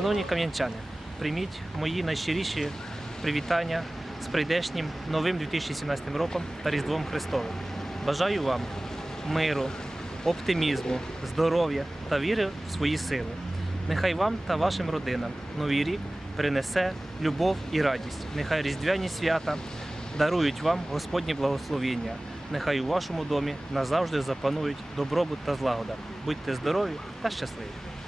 Шановні кам'янчани, прийміть мої найщиріші привітання з прийдешнім новим 2017 роком та Різдвом Христовим. Бажаю вам миру, оптимізму, здоров'я та віри в свої сили. Нехай вам та вашим родинам новий рік принесе любов і радість. Нехай різдвяні свята дарують вам Господні благословіння. Нехай у вашому домі назавжди запанують добробут та злагода. Будьте здорові та щасливі!